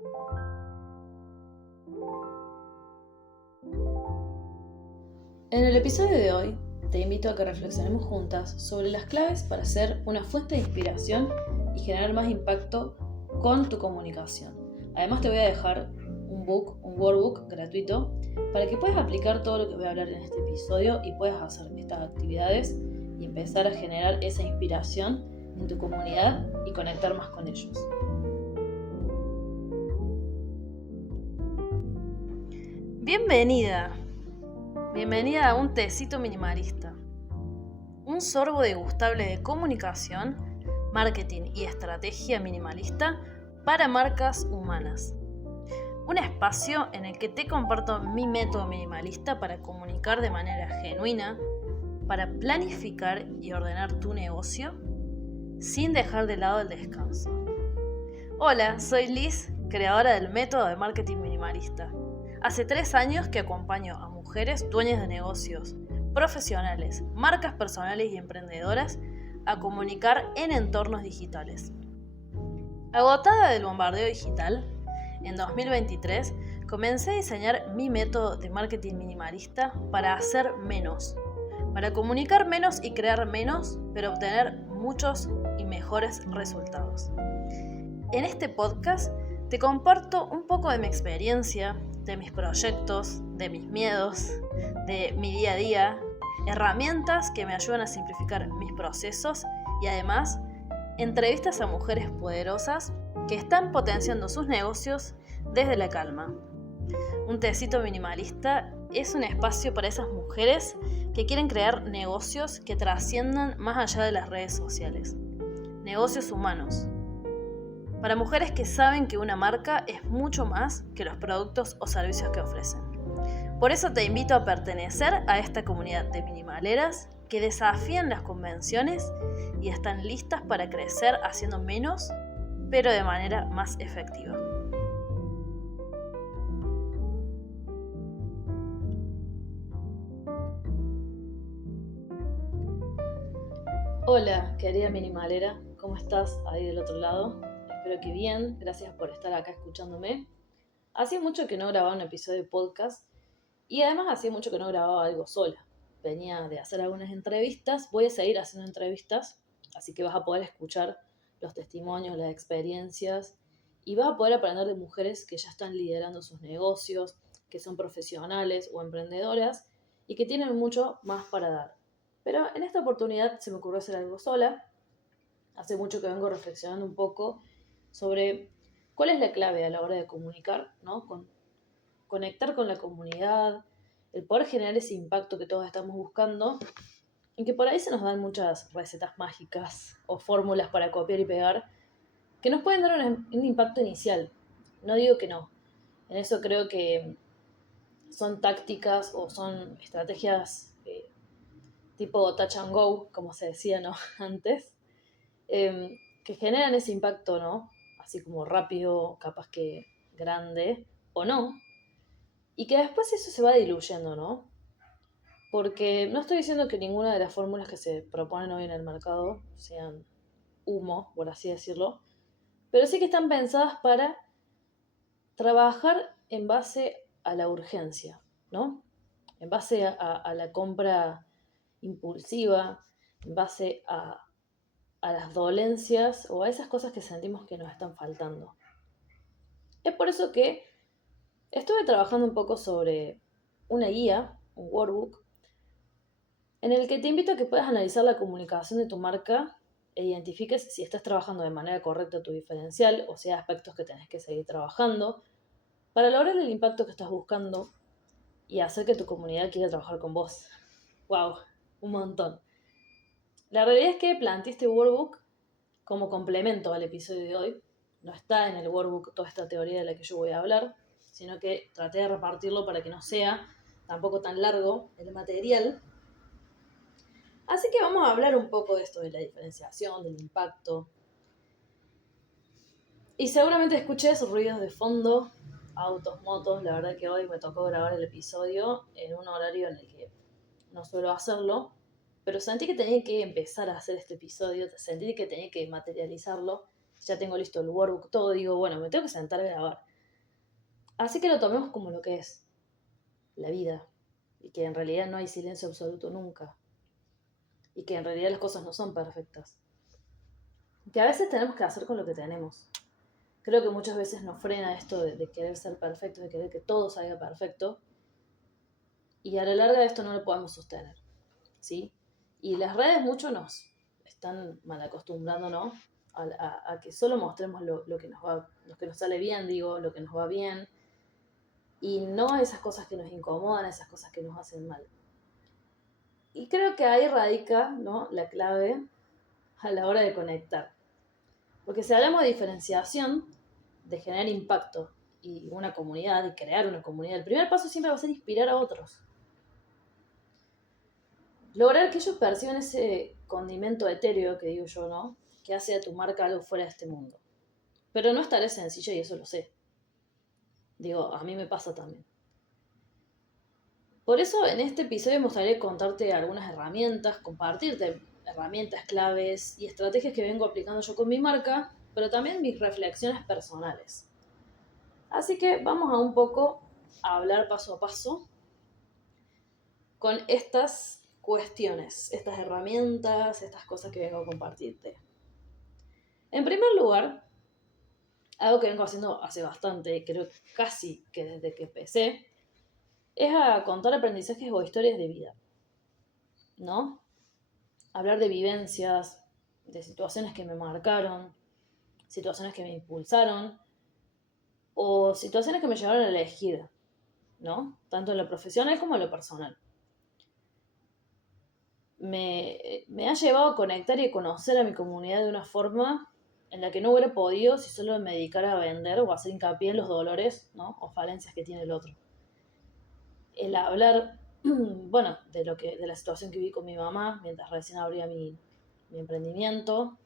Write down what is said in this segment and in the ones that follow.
En el episodio de hoy te invito a que reflexionemos juntas sobre las claves para ser una fuente de inspiración y generar más impacto con tu comunicación. Además te voy a dejar un workbook gratuito para que puedas aplicar todo lo que voy a hablar en este episodio y puedas hacer estas actividades y empezar a generar esa inspiración en tu comunidad y conectar más con ellos. Bienvenida a un tecito minimalista, un sorbo degustable de comunicación, marketing y estrategia minimalista para marcas humanas. Un espacio en el que te comparto mi método minimalista para comunicar de manera genuina, para planificar y ordenar tu negocio sin dejar de lado el descanso. Hola, soy Liz, creadora del método de marketing minimalista. Hace 3 años que acompaño a mujeres dueñas de negocios, profesionales, marcas personales y emprendedoras a comunicar en entornos digitales. Agotada del bombardeo digital, en 2023 comencé a diseñar mi método de marketing minimalista para hacer menos, para comunicar menos y crear menos, pero obtener muchos y mejores resultados. En este podcast te comparto un poco de mi experiencia, de mis proyectos, de mis miedos, de mi día a día, herramientas que me ayudan a simplificar mis procesos y además entrevistas a mujeres poderosas que están potenciando sus negocios desde la calma. Un tecito minimalista es un espacio para esas mujeres que quieren crear negocios que trasciendan más allá de las redes sociales. Negocios humanos. Para mujeres que saben que una marca es mucho más que los productos o servicios que ofrecen. Por eso te invito a pertenecer a esta comunidad de minimaleras que desafían las convenciones y están listas para crecer haciendo menos, pero de manera más efectiva. Hola, querida minimalera, ¿cómo estás ahí del otro lado? Espero que bien, gracias por estar acá escuchándome. Hacía mucho que no grababa un episodio de podcast y además hacía mucho que no grababa algo sola. Venía de hacer algunas entrevistas, voy a seguir haciendo entrevistas, así que vas a poder escuchar los testimonios, las experiencias y vas a poder aprender de mujeres que ya están liderando sus negocios, que son profesionales o emprendedoras y que tienen mucho más para dar. Pero en esta oportunidad se me ocurrió hacer algo sola. Hace mucho que vengo reflexionando un poco sobre cuál es la clave a la hora de comunicar, ¿no? Conectar con la comunidad, el poder generar ese impacto que todos estamos buscando, en que por ahí se nos dan muchas recetas mágicas o fórmulas para copiar y pegar, que nos pueden dar un impacto inicial. No digo que no. En eso creo que son tácticas o son estrategias tipo touch and go, como se decía, ¿no? Antes, que generan ese impacto, ¿no? Así como rápido, capaz que grande, o no, y que después eso se va diluyendo, ¿no? Porque no estoy diciendo que ninguna de las fórmulas que se proponen hoy en el mercado sean humo, por así decirlo, pero sí que están pensadas para trabajar en base a la urgencia, ¿no? En base a la compra impulsiva, en base a las dolencias o a esas cosas que sentimos que nos están faltando. Es por eso que estuve trabajando un poco sobre una guía, un workbook, en el que te invito a que puedas analizar la comunicación de tu marca e identifiques si estás trabajando de manera correcta tu diferencial, o sea, aspectos que tenés que seguir trabajando, para lograr el impacto que estás buscando y hacer que tu comunidad quiera trabajar con vos. ¡Wow! Un montón. La realidad es que planteé este workbook como complemento al episodio de hoy. No está en el workbook toda esta teoría de la que yo voy a hablar, sino que traté de repartirlo para que no sea tampoco tan largo el material. Así que vamos a hablar un poco de esto de la diferenciación, del impacto. Y seguramente escuches ruidos de fondo, autos, motos. La verdad que hoy me tocó grabar el episodio en un horario en el que no suelo hacerlo, pero sentí que tenía que empezar a hacer este episodio, sentí que tenía que materializarlo. Ya tengo listo el workbook, todo. Digo, bueno, me tengo que sentar a grabar. Así que lo tomemos como lo que es, la vida, y que en realidad no hay silencio absoluto nunca, y que en realidad las cosas no son perfectas, que a veces tenemos que hacer con lo que tenemos. Creo que muchas veces nos frena esto de querer ser perfecto, de querer que todo salga perfecto, y a la larga esto no lo podemos sostener, ¿sí? Y las redes mucho nos están mal acostumbrando, ¿no? A que solo mostremos lo que nos va, lo que nos sale bien, digo, lo que nos va bien, y no esas cosas que nos incomodan, esas cosas que nos hacen mal. Y creo que ahí radica, ¿no?, la clave a la hora de conectar. Porque si hablamos de diferenciación, de generar impacto y una comunidad, y crear una comunidad, el primer paso siempre va a ser inspirar a otros. Lograr que ellos perciban ese condimento etéreo que digo yo, ¿no?, que hace a tu marca algo fuera de este mundo. Pero no es tarea sencilla y eso lo sé. Digo, a mí me pasa también. Por eso en este episodio me gustaría contarte algunas herramientas, compartirte herramientas claves y estrategias que vengo aplicando yo con mi marca, pero también mis reflexiones personales. Así que vamos a un poco a hablar paso a paso con estas cuestiones, estas herramientas, estas cosas que vengo a compartirte. En primer lugar, algo que vengo haciendo hace bastante, creo casi que desde que empecé, es a contar aprendizajes o historias de vida, ¿no? Hablar de vivencias, de situaciones que me marcaron, situaciones que me impulsaron, o situaciones que me llevaron a elegir, ¿no? Tanto en lo profesional como en lo personal. Me ha llevado a conectar y a conocer a mi comunidad de una forma en la que no hubiera podido si solo me dedicara a vender o a hacer hincapié en los dolores, ¿no?, o falencias que tiene el otro. El hablar, bueno, de la situación que viví con mi mamá mientras recién abría mi emprendimiento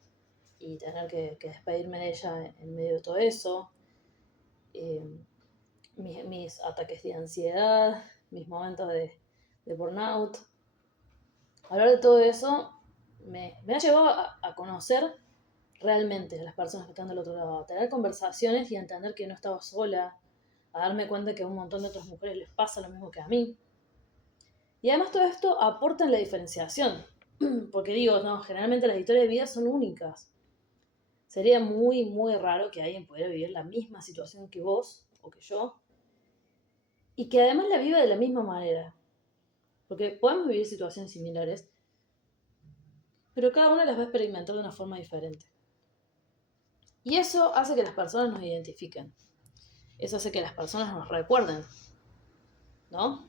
y tener que despedirme de ella en medio de todo eso, eh, mis ataques de ansiedad, mis momentos de burnout. Hablar de todo eso me ha llevado a conocer realmente a las personas que están del otro lado, a tener conversaciones y a entender que no estaba sola, a darme cuenta que a un montón de otras mujeres les pasa lo mismo que a mí. Y además todo esto aporta en la diferenciación, porque digo, no, generalmente las historias de vida son únicas. Sería muy, muy raro que alguien pudiera vivir la misma situación que vos o que yo, y que además la viva de la misma manera. Porque podemos vivir situaciones similares, pero cada una las va a experimentar de una forma diferente. Y eso hace que las personas nos identifiquen. Eso hace que las personas nos recuerden, ¿no?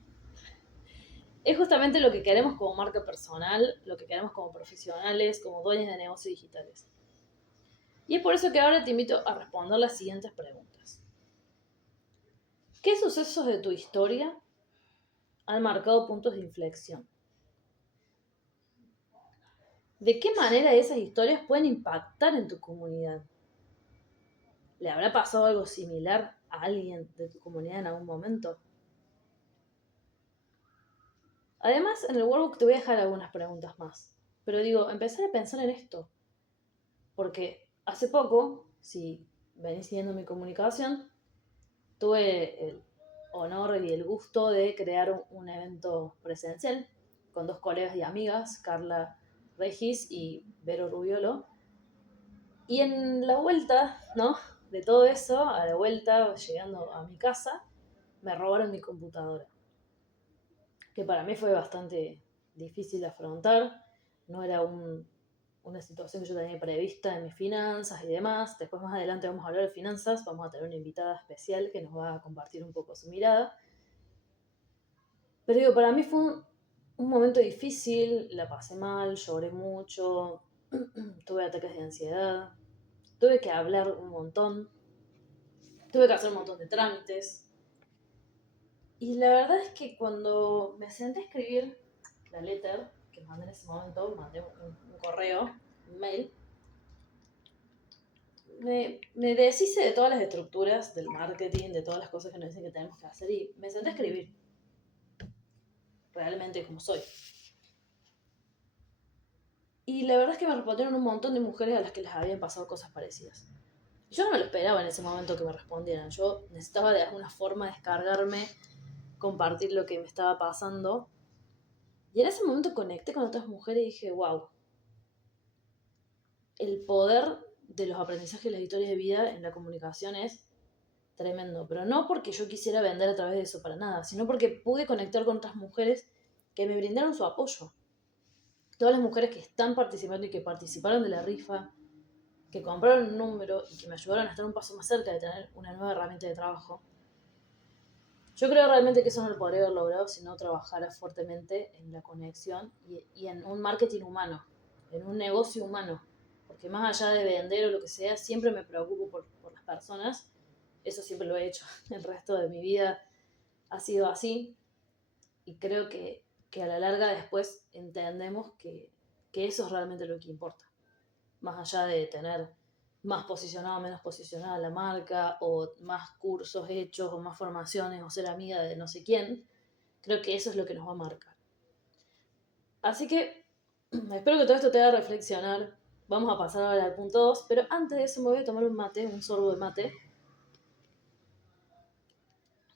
Es justamente lo que queremos como marca personal, lo que queremos como profesionales, como dueños de negocios digitales. Y es por eso que ahora te invito a responder las siguientes preguntas. ¿Qué sucesos de tu historia han marcado puntos de inflexión? ¿De qué manera esas historias pueden impactar en tu comunidad? ¿Le habrá pasado algo similar a alguien de tu comunidad en algún momento? Además, en el workbook te voy a dejar algunas preguntas más. Pero digo, empezar a pensar en esto. Porque hace poco, si venís siguiendo mi comunicación, tuve el honor y el gusto de crear un evento presencial con dos colegas y amigas, Carla Regis y Vero Rubiolo. Y en la vuelta, ¿no?, de todo eso, a la vuelta, llegando a mi casa, me robaron mi computadora. Que para mí fue bastante difícil de afrontar. No era una situación que yo tenía prevista en mis finanzas y demás. Después más adelante vamos a hablar de finanzas, vamos a tener una invitada especial que nos va a compartir un poco su mirada. Pero digo, para mí fue un momento difícil, la pasé mal, lloré mucho, tuve ataques de ansiedad, tuve que hablar un montón, tuve que hacer un montón de trámites. Y la verdad es que cuando me senté a escribir la letter, que mandé en ese momento, mandé un correo, un mail, me deshice de todas las estructuras del marketing, de todas las cosas que nos dicen que tenemos que hacer y me senté a escribir realmente como soy. Y la verdad es que me respondieron un montón de mujeres a las que les habían pasado cosas parecidas. Yo no me lo esperaba en ese momento que me respondieran. Yo necesitaba de alguna forma descargarme, compartir lo que me estaba pasando. Y en ese momento conecté con otras mujeres y dije, wow, el poder de los aprendizajes y las historias de vida en la comunicación es tremendo. Pero no porque yo quisiera vender a través de eso para nada, sino porque pude conectar con otras mujeres que me brindaron su apoyo. Todas las mujeres que están participando y que participaron de la rifa, que compraron un número y que me ayudaron a estar un paso más cerca de tener una nueva herramienta de trabajo. Yo creo realmente que eso no lo podría haber logrado si no trabajara fuertemente en la conexión y en un marketing humano, en un negocio humano. Porque más allá de vender o lo que sea, siempre me preocupo por las personas. Eso siempre lo he hecho. El resto de mi vida ha sido así. Y creo que a la larga después entendemos que eso es realmente lo que importa. Más allá de tener más posicionada o menos posicionada la marca, o más cursos hechos, o más formaciones, o ser amiga de no sé quién, creo que eso es lo que nos va a marcar. Así que espero que todo esto te haga reflexionar. Vamos a pasar ahora al punto 2, pero antes de eso me voy a tomar un mate, un sorbo de mate.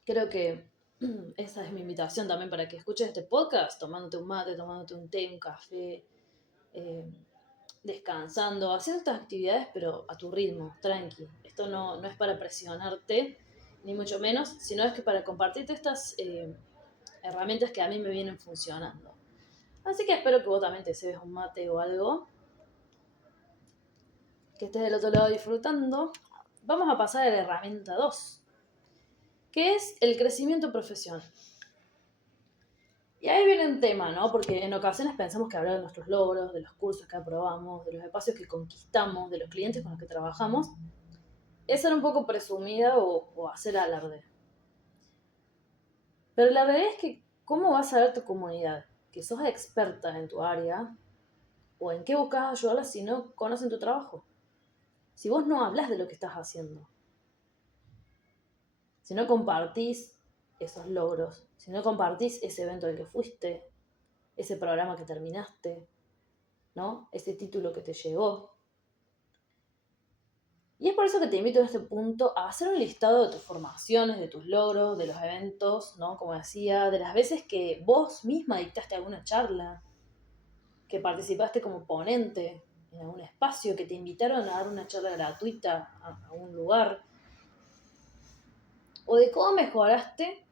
Creo que esa es mi invitación también para que escuches este podcast, tomándote un mate, tomándote un té, un café, eh, descansando, haciendo estas actividades, pero a tu ritmo, tranqui. Esto no es para presionarte, ni mucho menos, sino es que para compartirte estas herramientas que a mí me vienen funcionando. Así que espero que vos también te cebes un mate o algo, que estés del otro lado disfrutando. Vamos a pasar a la herramienta 2, que es el crecimiento profesional. Y ahí viene un tema, ¿no? Porque en ocasiones pensamos que hablar de nuestros logros, de los cursos que aprobamos, de los espacios que conquistamos, de los clientes con los que trabajamos, es ser un poco presumida o hacer alarde. Pero la realidad es que, ¿cómo vas a ver tu comunidad? Que sos experta en tu área, o en qué buscas ayudarla si no conocen tu trabajo. Si vos no hablas de lo que estás haciendo, si no compartís esos logros, si no compartís ese evento al que fuiste, ese programa que terminaste, ¿no? Ese título que te llegó. Y es por eso que te invito en este punto a hacer un listado de tus formaciones, de tus logros, de los eventos, ¿no? Como decía, de las veces que vos misma dictaste alguna charla, que participaste como ponente en algún espacio, que te invitaron a dar una charla gratuita a un lugar, o de cómo mejoraste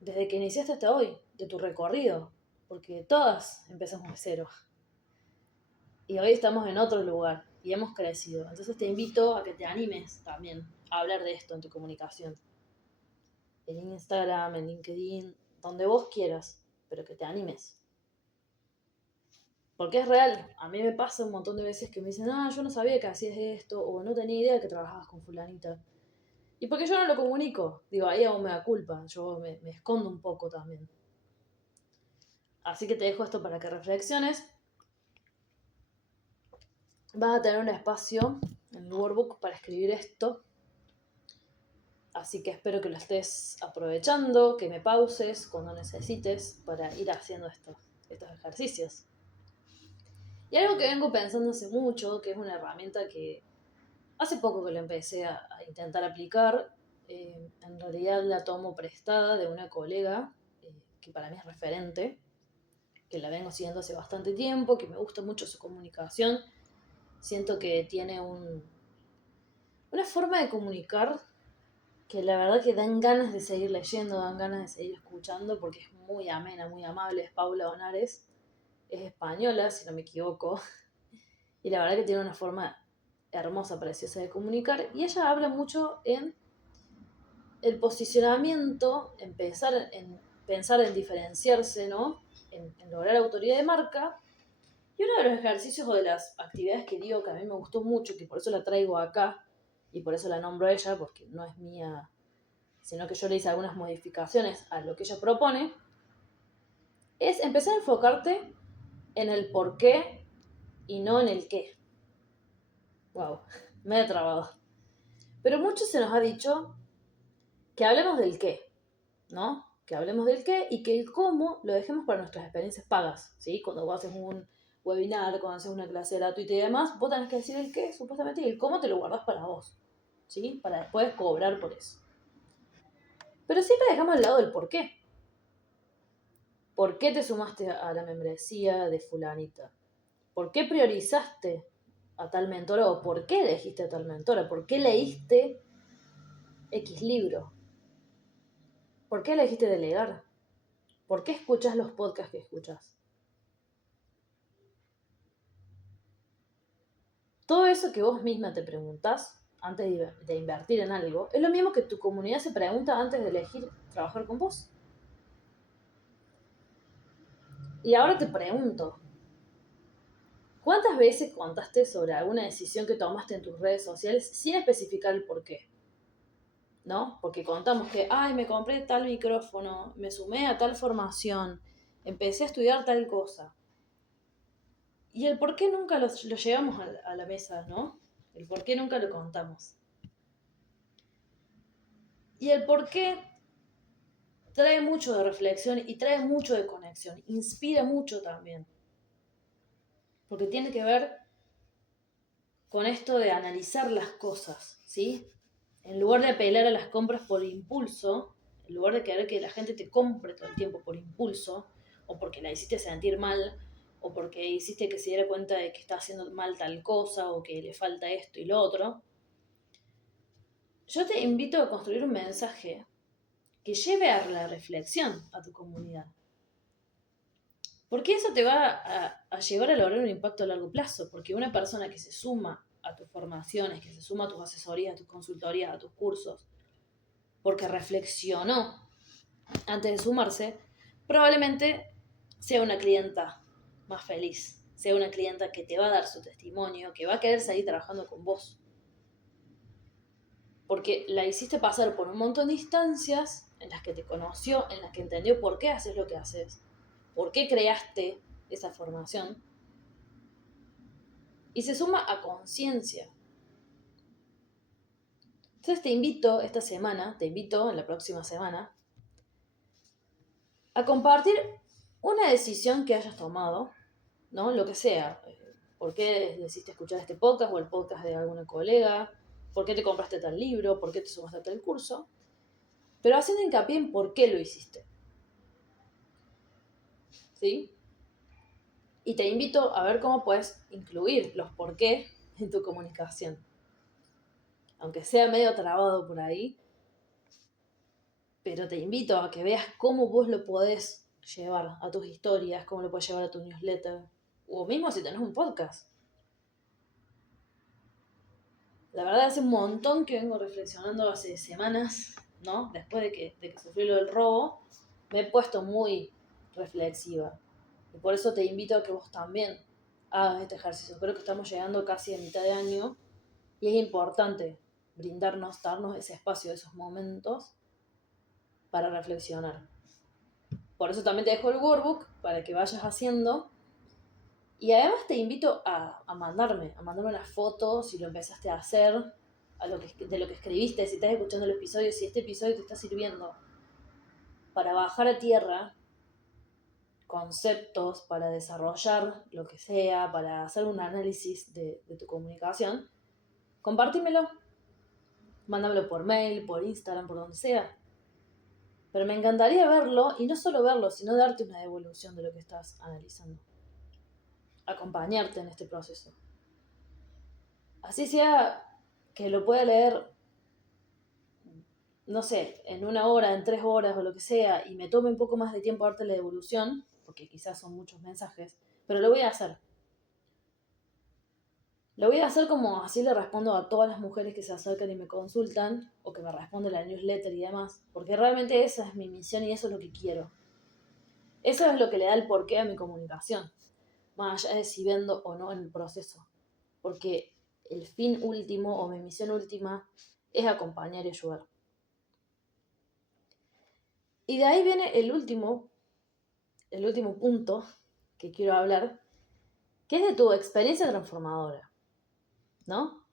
desde que iniciaste hasta hoy, de tu recorrido, porque todas empezamos de cero y hoy estamos en otro lugar y hemos crecido. Entonces te invito a que te animes también a hablar de esto en tu comunicación, en Instagram, en LinkedIn, donde vos quieras, pero que te animes. Porque es real, a mí me pasa un montón de veces que me dicen, yo no sabía que hacías esto, o no tenía idea que trabajabas con fulanita. Y porque yo no lo comunico, digo, ahí aún me da culpa, yo me escondo un poco también. Así que te dejo esto para que reflexiones. Vas a tener un espacio en el workbook para escribir esto. Así que espero que lo estés aprovechando, que me pauses cuando necesites para ir haciendo estos ejercicios. Y algo que vengo pensando hace mucho, que es una herramienta que hace poco que la empecé a intentar aplicar, en realidad la tomo prestada de una colega que para mí es referente, que la vengo siguiendo hace bastante tiempo, que me gusta mucho su comunicación. Siento que tiene una forma de comunicar que la verdad que dan ganas de seguir leyendo, dan ganas de seguir escuchando, porque es muy amena, muy amable. Es Paula Bonares, es española, si no me equivoco, y la verdad que tiene una forma hermosa, preciosa de comunicar, y ella habla mucho en el posicionamiento, en pensar en diferenciarse, ¿no? En lograr autoridad de marca. Y uno de los ejercicios o de las actividades que digo que a mí me gustó mucho, que por eso la traigo acá, y por eso la nombro a ella, porque no es mía, sino que yo le hice algunas modificaciones a lo que ella propone, es empezar a enfocarte en el por qué y no en el qué. Wow, me he trabado. Pero mucho se nos ha dicho que hablemos del qué, ¿no? Que hablemos del qué y que el cómo lo dejemos para nuestras experiencias pagas, ¿sí? Cuando vos haces un webinar, cuando haces una clase gratuita y demás, vos tenés que decir el qué, supuestamente, y el cómo te lo guardás para vos. ¿sí? Para después cobrar por eso. Pero siempre dejamos al lado el por qué. ¿Por qué te sumaste a la membresía de fulanita? ¿Por qué priorizaste a tal mentora o por qué elegiste a tal mentora? ¿Por qué leíste X libro? ¿Por qué elegiste delegar? ¿Por qué escuchas los podcasts que escuchas? Todo eso que vos misma te preguntás antes de invertir en algo es lo mismo que tu comunidad se pregunta antes de elegir trabajar con vos. Y ahora te pregunto, ¿cuántas veces contaste sobre alguna decisión que tomaste en tus redes sociales sin especificar el por qué? ¿No? Porque contamos que, ay, me compré tal micrófono, me sumé a tal formación, empecé a estudiar tal cosa. Y el por qué nunca lo llevamos a la mesa, ¿no? El por qué nunca lo contamos. Y el por qué trae mucho de reflexión y trae mucho de conexión, inspira mucho también. Porque tiene que ver con esto de analizar las cosas, ¿sí? En lugar de apelar a las compras por impulso, en lugar de querer que la gente te compre todo el tiempo por impulso, o porque la hiciste sentir mal, o porque hiciste que se diera cuenta de que está haciendo mal tal cosa, o que le falta esto y lo otro, yo te invito a construir un mensaje que lleve a la reflexión a tu comunidad. Porque eso te va a llevar a lograr un impacto a largo plazo, porque una persona que se suma a tus formaciones, que se suma a tus asesorías, a tus consultorías, a tus cursos, porque reflexionó antes de sumarse, probablemente sea una clienta más feliz, sea una clienta que te va a dar su testimonio, que va a querer seguir trabajando con vos. Porque la hiciste pasar por un montón de instancias en las que te conoció, en las que entendió por qué haces lo que haces, por qué creaste esa formación, y se suma a conciencia. Entonces te invito esta semana, te invito en la próxima semana, a compartir una decisión que hayas tomado, ¿no? Lo que sea. ¿Por qué decidiste escuchar este podcast o el podcast de alguna colega? ¿Por qué te compraste tal libro? ¿Por qué te sumaste a tal curso? Pero haciendo hincapié en por qué lo hiciste. ¿Sí? Y te invito a ver cómo puedes incluir los por qué en tu comunicación. Aunque sea medio trabado por ahí, pero te invito a que veas cómo vos lo podés llevar a tus historias, cómo lo podés llevar a tu newsletter, o mismo si tenés un podcast. La verdad hace un montón que vengo reflexionando hace semanas, ¿no? Después de que sufrí lo del robo, me he puesto muy reflexiva. Y por eso te invito a que vos también hagas este ejercicio. Creo que estamos llegando casi a mitad de año y es importante darnos ese espacio, esos momentos para reflexionar. Por eso también te dejo el workbook para que vayas haciendo. Y además te invito a mandarme una foto si lo empezaste a hacer, de lo que escribiste, si estás escuchando el episodio, si este episodio te está sirviendo para bajar a tierra conceptos, para desarrollar lo que sea, para hacer un análisis de tu comunicación, compártimelo. Mándamelo por mail, por Instagram, por donde sea. Pero me encantaría verlo, y no solo verlo, sino darte una devolución de lo que estás analizando. Acompañarte en este proceso. Así sea que lo pueda leer, no sé, en 1 hora, en 3 horas o lo que sea, y me tome un poco más de tiempo darte la devolución, porque quizás son muchos mensajes, pero lo voy a hacer. Lo voy a hacer como así le respondo a todas las mujeres que se acercan y me consultan, o que me responden la newsletter y demás, porque realmente esa es mi misión y eso es lo que quiero. Eso es lo que le da el porqué a mi comunicación, más allá de si vendo o no en el proceso. Porque el fin último o mi misión última es acompañar y ayudar. Y de ahí viene el último punto que quiero hablar, que es de tu experiencia transformadora, ¿no?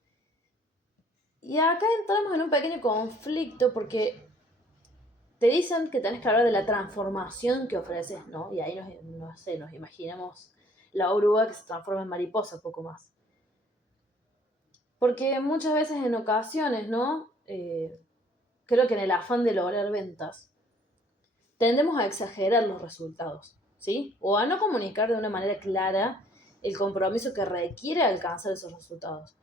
Y acá entramos en un pequeño conflicto porque te dicen que tenés que hablar de la transformación que ofreces, ¿no? Y ahí nos imaginamos la oruga que se transforma en mariposa, poco más. Porque muchas veces en ocasiones, ¿no? Creo que en el afán de lograr ventas, tendemos a exagerar los resultados, ¿sí? O a no comunicar de una manera clara el compromiso que requiere alcanzar esos resultados.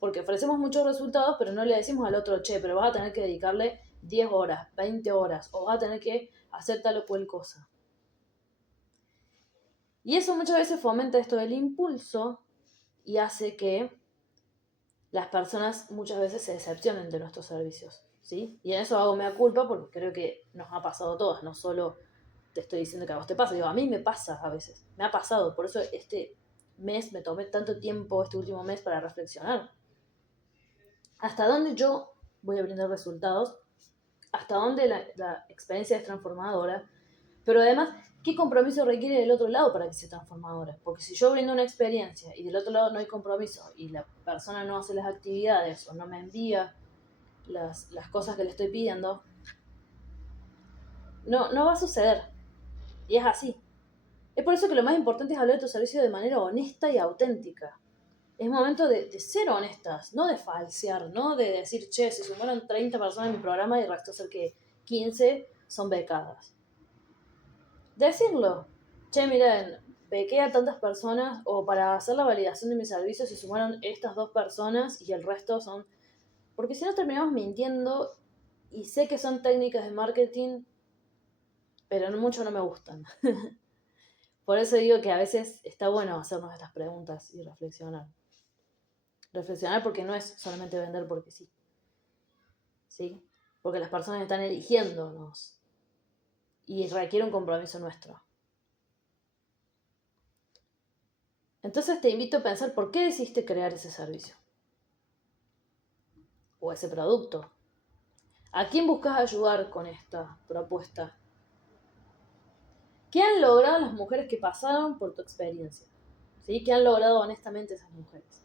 Porque ofrecemos muchos resultados, pero no le decimos al otro, che, pero vas a tener que dedicarle 10 horas, 20 horas, o vas a tener que hacer tal o cual cosa. Y eso muchas veces fomenta esto del impulso y hace que las personas muchas veces se decepcionen de nuestros servicios, ¿sí? Y en eso hago mea culpa porque creo que nos ha pasado a todas, no solo te estoy diciendo que a vos te pasa, digo, a mí me pasa a veces, me ha pasado, por eso este mes me tomé tanto tiempo, este último mes, para reflexionar. ¿Hasta dónde yo voy a brindar resultados? ¿Hasta dónde la experiencia es transformadora? Pero además, ¿qué compromiso requiere del otro lado para que sea transformadora? Porque si yo brindo una experiencia y del otro lado no hay compromiso y la persona no hace las actividades o no me envía las cosas que le estoy pidiendo, no va a suceder. Y es así. Es por eso que lo más importante es hablar de tu servicio de manera honesta y auténtica. Es momento de ser honestas, no de falsear, no de decir, che, se sumaron 30 personas en mi programa y restó ser que 15 son becadas. Decirlo. Che, miren, bequé a tantas personas o para hacer la validación de mi servicio se sumaron estas 2 personas y el resto son... Porque si no terminamos mintiendo y sé que son técnicas de marketing, pero mucho no me gustan. Por eso digo que a veces está bueno hacernos estas preguntas y reflexionar. Reflexionar porque no es solamente vender porque sí. ¿Sí? Porque las personas están eligiéndonos y requiere un compromiso nuestro. Entonces te invito a pensar por qué decidiste crear ese servicio o ese producto. ¿A quién buscas ayudar con esta propuesta? ¿Qué han logrado las mujeres que pasaron por tu experiencia? ¿Sí? ¿Qué han logrado honestamente esas mujeres?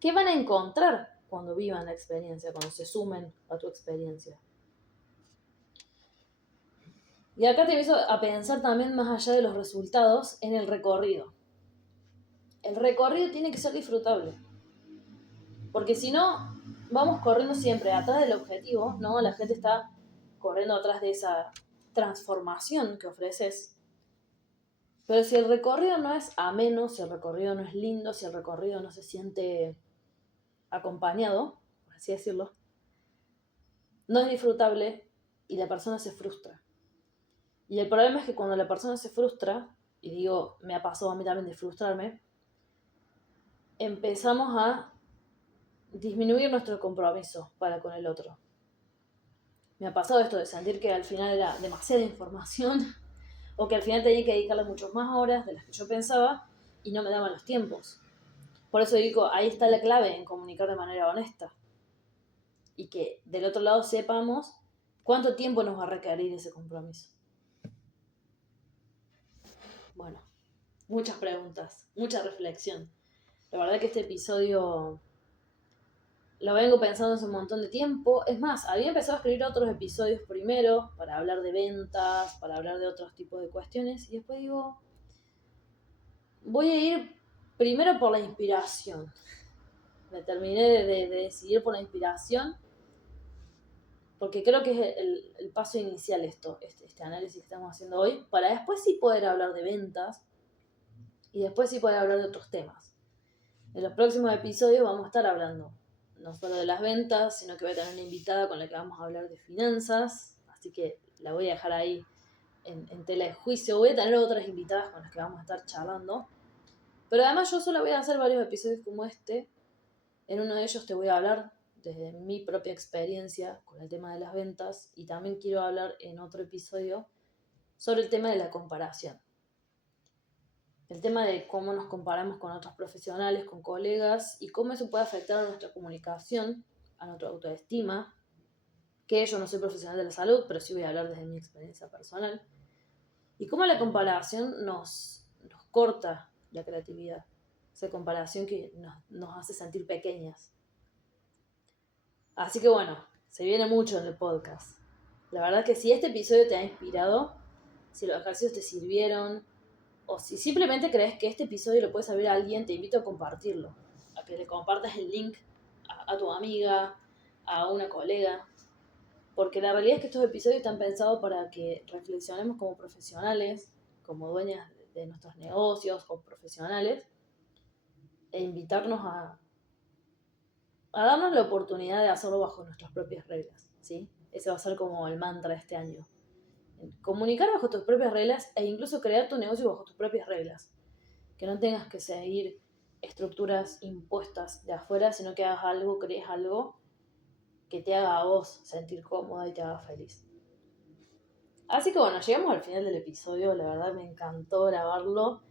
¿Qué van a encontrar cuando vivan la experiencia, cuando se sumen a tu experiencia? Y acá te empiezo a pensar también más allá de los resultados en el recorrido. El recorrido tiene que ser disfrutable. Porque si no, vamos corriendo siempre atrás del objetivo, ¿no? La gente está corriendo atrás de esa transformación que ofreces. Pero si el recorrido no es ameno, si el recorrido no es lindo, si el recorrido no se siente acompañado, por así decirlo, no es disfrutable y la persona se frustra. Y el problema es que cuando la persona se frustra, y digo, me ha pasado a mí también de frustrarme, empezamos a disminuir nuestro compromiso para con el otro. Me ha pasado esto de sentir que al final era demasiada información o que al final tenía que dedicarle muchas más horas de las que yo pensaba y no me daban los tiempos. Por eso digo, ahí está la clave en comunicar de manera honesta y que del otro lado sepamos cuánto tiempo nos va a requerir ese compromiso. Bueno, muchas preguntas, mucha reflexión. La verdad que este episodio lo vengo pensando hace un montón de tiempo. Es más, había empezado a escribir otros episodios primero para hablar de ventas, para hablar de otros tipos de cuestiones. Y después digo, voy a ir primero por la inspiración. Me terminé de decidir por la inspiración. Porque creo que es el paso inicial este análisis que estamos haciendo hoy. Para después sí poder hablar de ventas. Y después sí poder hablar de otros temas. En los próximos episodios vamos a estar hablando no solo de las ventas, sino que voy a tener una invitada con la que vamos a hablar de finanzas, así que la voy a dejar ahí en tela de juicio. Voy a tener otras invitadas con las que vamos a estar charlando, pero además yo solo voy a hacer varios episodios como este. En uno de ellos te voy a hablar desde mi propia experiencia con el tema de las ventas y también quiero hablar en otro episodio sobre el tema de la comparación. El tema de cómo nos comparamos con otros profesionales, con colegas, y cómo eso puede afectar a nuestra comunicación, a nuestra autoestima, que yo no soy profesional de la salud, pero sí voy a hablar desde mi experiencia personal, y cómo la comparación nos corta la creatividad, esa comparación que nos hace sentir pequeñas. Así que bueno, se viene mucho en el podcast. La verdad que si este episodio te ha inspirado, si los ejercicios te sirvieron, o si simplemente crees que este episodio le puede servir a alguien, te invito a compartirlo. que le compartas el link a tu amiga, a una colega, porque la realidad es que estos episodios están pensados para que reflexionemos como profesionales, como dueñas de nuestros negocios o profesionales, e invitarnos a darnos la oportunidad de hacerlo bajo nuestras propias reglas, ¿sí? Ese va a ser como el mantra de este año. Comunicar bajo tus propias reglas e incluso crear tu negocio bajo tus propias reglas. Que no tengas que seguir estructuras impuestas de afuera, sino que hagas algo, crees algo que te haga a vos sentir cómoda y te haga feliz. Así que bueno, llegamos al final del episodio, la verdad me encantó grabarlo.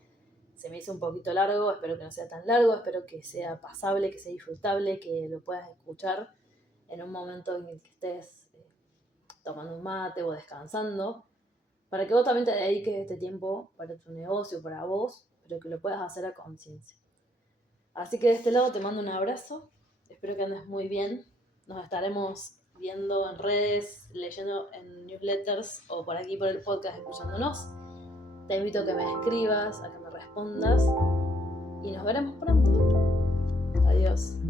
Se me hizo un poquito largo, espero que no sea tan largo, espero que sea pasable, que sea disfrutable, que lo puedas escuchar en un momento en el que estés tomando un mate o descansando, para que vos también te dediques este tiempo para tu negocio, para vos, pero que lo puedas hacer a conciencia. Así que de este lado te mando un abrazo, espero que andes muy bien, nos estaremos viendo en redes, leyendo en newsletters o por aquí por el podcast escuchándonos. Te invito a que me escribas, a que me respondas y nos veremos pronto. Adiós.